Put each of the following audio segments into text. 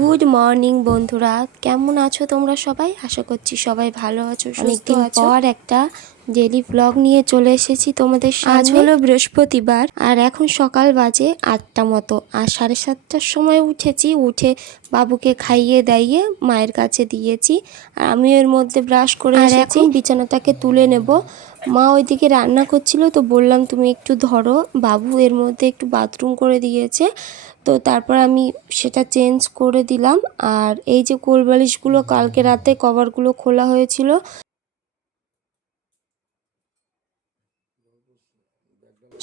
Good morning বন্ধুরা। কেমন আছো তোমরা সবাই? আশা করছি সবাই ভালো আছো অনেকদিন পর একটা ডেলি ব্লগ নিয়ে চলে এসেছি তোমাদের আজ হলো বৃহস্পতিবার আর এখন সকাল বাজে আটটা মতো। আর সাড়ে সাতটার সময় উঠেছি উঠে বাবুকে খাইয়ে দাইয়ে মায়ের কাছে দিয়েছি। আর আমি এর মধ্যে ব্রাশ করে আর এখন বিছানাটাকে তুলে নেব। মা ওইদিকে রান্না করছিল তো বললাম তুমি একটু ধরো। বাবু এর মধ্যে একটু বাথরুম করে দিয়েছে। তো তারপর আমি সেটা চেঞ্জ করে দিলাম। আর এই যে কোলবালিশগুলো কালকে রাতে কভারগুলো খোলা হয়েছিল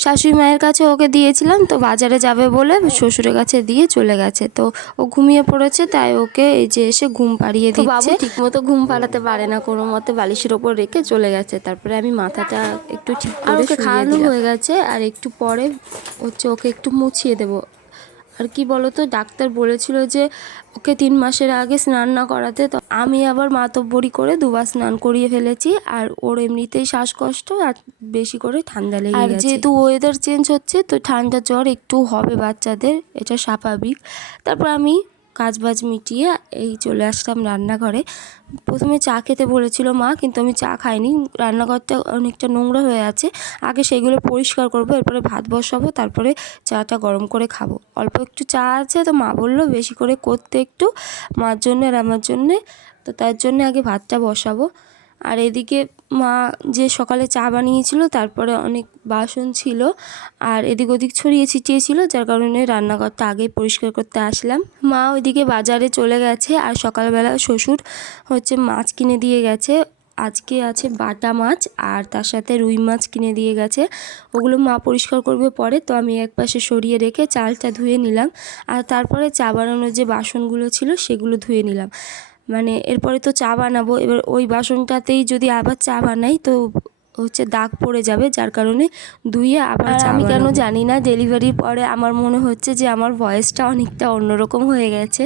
শাশুড়ি মায়ের কাছে ওকে দিয়েছিলাম তো বাজারে যাবে বলে শ্বশুরের কাছে দিয়ে চলে গেছে। তো ও ঘুমিয়ে পড়েছে তাই ওকে এই যে এসে ঘুম পাড়িয়ে দিচ্ছে বাবু ঠিক মতো ঘুম পাড়াতে পারে না কোনো মতে বালিশের ওপর রেখে চলে গেছে। তারপরে আমি মাথাটা একটু ঠিক করে ওকে খাওয়ানো হয়ে গেছে আর একটু পরে হচ্ছে ওকে একটু মুছিয়ে দেবো। আর কি বলতো ডাক্তার বলেছিল যে ওকে তিন মাসের আগে স্নান না করাতে তো আমি আবার মাতব্বরি করে দুবার স্নান করিয়ে ফেলেছি আর ওর এমনিতেই শ্বাসকষ্ট আর বেশি করে ঠান্ডা লেগে আর যেহেতু ওয়েদার চেঞ্জ হচ্ছে তো ঠান্ডা জ্বর একটু হবে বাচ্চাদের এটা স্বাভাবিক। তারপর আমি কাজ বাজ মিটিয়ে এই চলে আসতাম রান্নাঘরে। প্রথমে চা খেতে বলেছিল মা, কিন্তু আমি চা খাইনি। রান্নাঘরটা অনেকটা নোংরা হয়ে আছে। আগে সেগুলো পরিষ্কার করব, এরপরে ভাত বসাবো, তারপরে চাটা গরম করে খাব। অল্প একটু চা আছে, তো মা বলল বেশি করে করতে একটু। মার জন্য আর আমার জন্যে, তো তার জন্য আগে ভাতটা বসাবো। আর এদিকে মা যে সকালে চা বানিয়েছিল, তারপরে অনেক বাসন ছিল আর এদিক ওদিক ছড়িয়ে ছিটিয়ে ছিল, যার কারণে রান্নাঘরটা আগে পরিষ্কার করতে আসলাম। মা ওইদিকে বাজারে চলে গেছে আর সকালবেলা শ্বশুর হচ্ছে মাছ কিনে দিয়ে গেছে। আজকে আছে বাটা মাছ আর তার সাথে রুই মাছ কিনে দিয়ে গেছে। ওগুলো মা পরিষ্কার করবে পরে, তো আমি এক পাশে সরিয়ে রেখে চালটা ধুয়ে নিলাম। আর তারপরে চা বানানোর যে বাসনগুলো ছিল, সেগুলো ধুয়ে নিলাম। মানে এরপরে তো চা বানাবো। এবার ওই বাসনটাতেই যদি আবার চা বানাই তো হচ্ছে দাগ পড়ে যাবে। যার কারণে ধুয়ে আবার আমি কেন জানি না। ডেলিভারির পরে আমার মনে হচ্ছে যে আমার ভয়েসটা অনেকটা অন্যরকম হয়ে গেছে।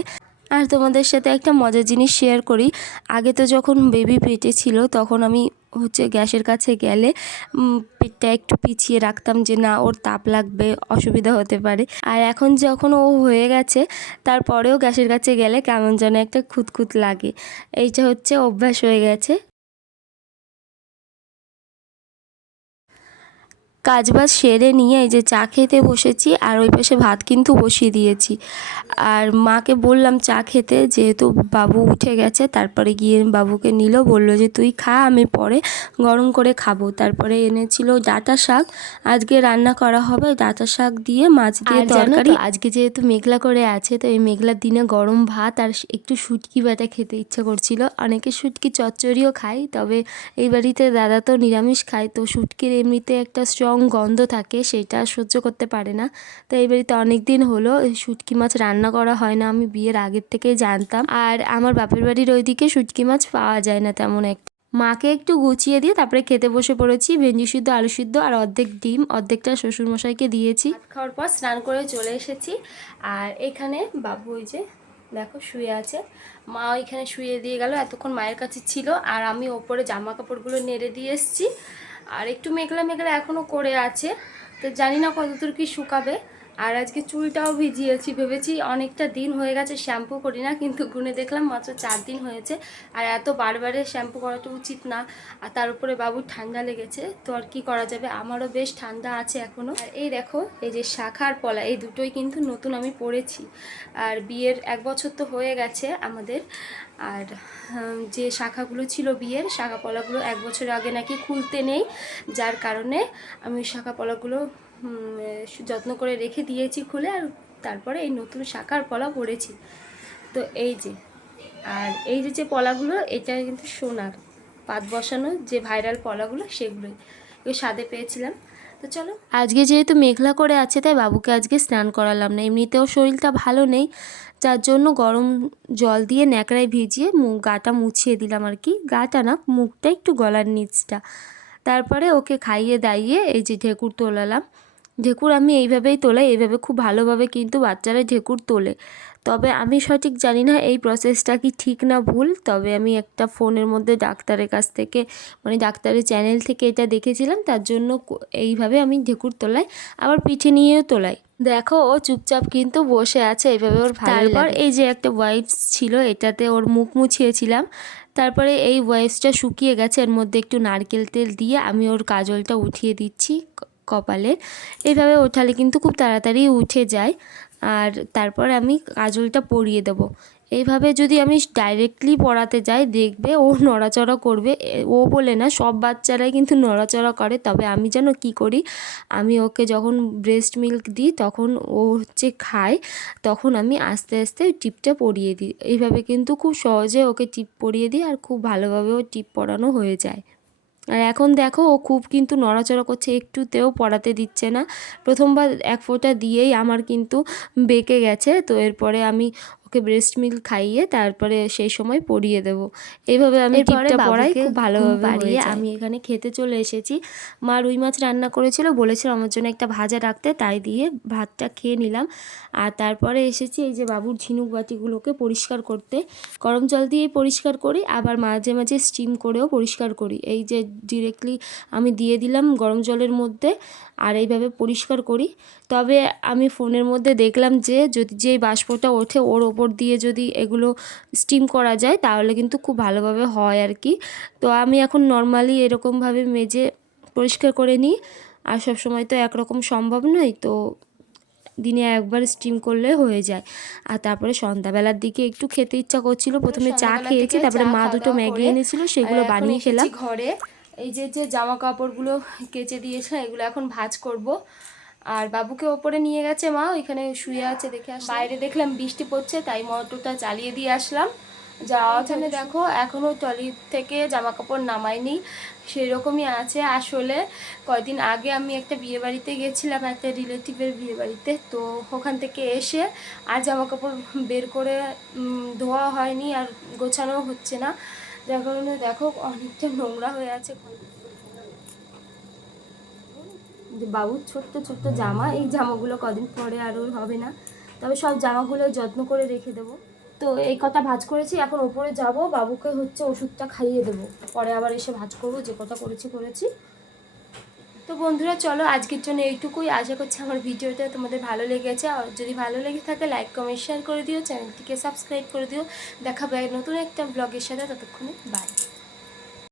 আর তোমাদের সাথে একটা মজার জিনিস শেয়ার করি। আগে তো যখন বেবি পেটে ছিল, তখন আমি হচ্ছে গ্যাসের কাছে গেলে পেটটা একটু পিছিয়ে রাখতাম যে না, ওর তাপ লাগবে, অসুবিধা হতে পারে। আর এখন যখন ও হয়ে গেছে, তারপরেও গ্যাসের কাছে গেলে কেমন যেন একটা খুঁতখুত লাগে। এইটা হচ্ছে অভ্যাস হয়ে গেছে। কাজবাজ সেরে নিয়ে এই যে চা খেতে বসেছি আর ওই পাশে ভাত কিন্তু বসিয়ে দিয়েছি। আর মাকে বললাম চা খেতে যেহেতু বাবু উঠে গেছে তারপরে গিয়ে বাবুকে নিল বলল যে তুই খা আমি পরে গরম করে খাব। তারপরে এনেছিল ডাটা শাক। আজকে রান্না করা হবে ডাটা শাক দিয়ে মাছ দিয়ে তরকারি। আজকে যেহেতু মেঘলা করে আছে তো এই মেঘলার দিনে গরম ভাত আর একটু শুটকি বাটা খেতে ইচ্ছা করছিল। অনেকে শুটকি চচ্চড়িও খায় তবে এই বাড়িতে দাদা তো নিরামিষ খায় তো শুটকির এমনিতে একটা স্ট্রং গন্ধ থাকে, সেটা সহ্য করতে পারে না। তো এই বাড়িতে অনেক দিন হলো শুটকি মাছ রান্না করা হয় না, আমি বিয়ের আগের থেকেই জানতাম। আর আমার বাপের বাড়ির ওইদিকে শুটকি মাছ পাওয়া যায় না তেমন একটা। মাকে একটু গুছিয়ে দিয়ে তারপরে খেতে বসে পড়েছি, ভেন্ডি সিদ্ধ, আলু সিদ্ধ আর অর্ধেক ডিম, অর্ধেকটা শ্বশুরমশাইকে দিয়েছি। খাওয়ার পর স্নান করে চলে এসেছি। আর এখানে বাবু ওই যে, দেখো শুয়ে আছে। মা ওইখানে শুয়ে দিয়ে গেল, এতক্ষণ মায়ের কাছে ছিল। আর আমি ওপরে জামা কাপড়গুলো নেড়ে দিয়ে এসেছি। আর একটু মেঘলা মেঘলা এখনও করে আছে তো জানি না কতদূর কি শুকাবে। আর আজকে চুলটাও ভিজিয়েছি, ভেবেছি অনেকটা দিন হয়ে গেছে শ্যাম্পু করি না, কিন্তু গুনে দেখলাম মাত্র চার দিন হয়েছে। আর এত বারবারে শ্যাম্পু করাটা উচিত না, আর তার উপরে বাবুর ঠান্ডা লেগেছে, তো আর কি করা যাবে? আমারও বেশ ঠান্ডা আছে এখনও আর এই দেখো, এই যে শাখা আর পলা, এই দুটোই কিন্তু নতুন আমি পড়েছি আর বিয়ের এক বছর তো হয়ে গেছে আমাদের, আর যে শাখাগুলো ছিল বিয়ের, শাখা পলাগুলো এক বছর আগে নাকি খুলতে নেই, যার কারণে আমি শাখা পলাগুলো যত্ন করে রেখে দিয়েছি খুলে আর তারপরে এই নতুন শাখার পলা পড়েছি। তো এই যে, আর এই যে যে পলাগুলো, এটা কিন্তু সোনার, পাত বসানো যে ভাইরাল পলাগুলো সেগুলোই এগুলো স্বাদে পেয়েছিলাম। তো চলো, আজকে যেহেতু মেঘলা করে আছে, তাই বাবুকে আজকে স্নান করালাম না। এমনিতেও শরীরটা ভালো নেই, যার জন্য গরম জল দিয়ে ন্যাকড়ায় ভিজিয়ে মুখ গাটা মুছিয়ে দিলাম আর কি। গাটা না, মুখটা একটু গলার নিচটা। তারপরে ওকে খাইয়ে দাইয়ে এই যে ঢেকুর তোলালাম। ঢেকুর আমি এইভাবেই তোলাই এইভাবে খুব ভালোভাবে কিন্তু বাচ্চারা ঢেকুর তোলে। তবে আমি সঠিক জানি না এই প্রসেসটা কি ঠিক না ভুল তবে আমি একটা ফোনের মধ্যে ডাক্তারের কাছ থেকে মানে ডাক্তারের চ্যানেল থেকে এটা দেখেছিলাম তার জন্য এইভাবে আমি ঢেকুর তোলাই আবার পিঠে নিয়েও তোলাই। দেখো ও চুপচাপ কিন্তু বসে আছে এইভাবে ওর তারপর এই যে একটা ওয়াইপস ছিল এটাতে ওর মুখ মুছিয়েছিলাম। তারপরে এই ওয়াইপসটা শুকিয়ে গেছে এর মধ্যে একটু নারকেল তেল দিয়ে আমি ওর কাজলটা উঠিয়ে দিচ্ছি। ক- কপালে। এইভাবে ওঠালে কিন্তু খুব তাড়াতাড়ি উঠে যায়। আর তারপর আমি কাজলটা পরিয়ে দেবো। এইভাবে যদি আমি ডাইরেক্টলি পড়াতে যাই, দেখবে ও নড়াচড়া করবে। ও বলে না, সব বাচ্চারাই কিন্তু নড়াচড়া করে। তবে আমি যেন কি করি, আমি ওকে যখন ব্রেস্ট মিল্ক দিই, তখন ও হচ্ছে খায়। তখন আমি আস্তে আস্তে টিপটা পরিয়ে দিই। এইভাবে কিন্তু খুব সহজে ওকে টিপ পরিয়ে দিই আর খুব ভালোভাবে ও টিপ পরানো হয়ে যায়। আর এখন দেখো, ও খুব কিন্তু নড়াচড়া করছে, একটুতেও পড়াতে দিচ্ছে না। প্রথমবার এক ফোঁটা দিয়েই আমার কিন্তু বেঁকে গেছে। তো এরপরে আমি ওকে ব্রেস্ট মিল্ক খাইয়ে তারপরে সেই সময় পরিয়ে দেব। এইভাবে আমি টিপটা পরাই খুব ভালোভাবে পারিয়ে আমি এখানে খেতে চলে এসেছি। মা রুই মাছ রান্না করেছিল বলেছিল আমার জন্য একটা ভাজা রাখতে তাই দিয়ে ভাতটা খেয়ে নিলাম। আর তারপরে এসেছি এই যে বাবুর ঝিনুক বাটিগুলোকে পরিষ্কার করতে। গরম জল দিয়ে পরিষ্কার করি আবার মাঝে মাঝে স্টিম করেও পরিষ্কার করি। এই যে ডিরেক্টলি আমি দিয়ে দিলাম গরম জলের মধ্যে। আর এইভাবে পরিষ্কার করি। তবে আমি ফোনের মধ্যে দেখলাম যে যদি যেই বাষ্পটা ওঠে ওর ওপর দিয়ে যদি এগুলো স্টিম করা যায় তাহলে কিন্তু খুব ভালোভাবে হয় আর কি। তো আমি এখন নর্মালি এরকমভাবে মেজে পরিষ্কার করে নিই। আর সব সময় তো একরকম সম্ভব নয় তো দিনে একবার স্টিম করলে হয়ে যায়। আর তারপরে সন্ধ্যাবেলার দিকে একটু খেতে ইচ্ছা করছিল। প্রথমে চা খেয়েছি তারপরে মা দুটো ম্যাগি এনেছিল সেগুলো বানিয়ে খেলাম। ঘরে। এই যে যে জামা কাপড়গুলো কেচে দিয়েছে এগুলো এখন ভাঁজ করব। আর বাবুকে ওপরে নিয়ে গেছে মা ওইখানে শুয়ে আছে দেখে আস বাইরে দেখলাম বৃষ্টি পড়ছে তাই মোটরটা চালিয়ে দিয়ে আসলাম। যাওয়া ওখানে দেখো এখনও টলি থেকে জামা কাপড় নামাইনি সেরকমই আছে আসলে। কয়দিন আগে আমি একটা বিয়ে বাড়িতে গেছিলাম একটা রিলেটিভের বিয়ে বাড়িতে তো ওখান থেকে এসে আর জামা কাপড় বের করে ধোয়া হয়নি আর গোছানো হচ্ছে না। যার কারণে দেখো অনেকটা নোংরা হয়ে আছে। বাবুর ছোট্ট ছোট্ট জামা, এই জামাগুলো কদিন পরে আর হবে না। তবে সব জামাগুলো যত্ন করে রেখে দেবো। তো এই কথা ভাজ করেছি, এখন ওপরে যাব, বাবুকে হচ্ছে ওষুধটা খাইয়ে দেবো। পরে আবার এসে ভাজ করব, যে কথা করেছি করেছি। তো বন্ধুরা, চলো আজকের জন্য এইটুকুই। আশা করছি আমার ভিডিওটা তোমাদের ভালো লেগেছে। আর যদি ভালো লেগে থাকে লাইক কমেন্ট শেয়ার করে দিও। চ্যানেলটিকে সাবস্ক্রাইব করে দিও। দেখাবে নতুন একটা ব্লগের সাথে। ততক্ষণে বাই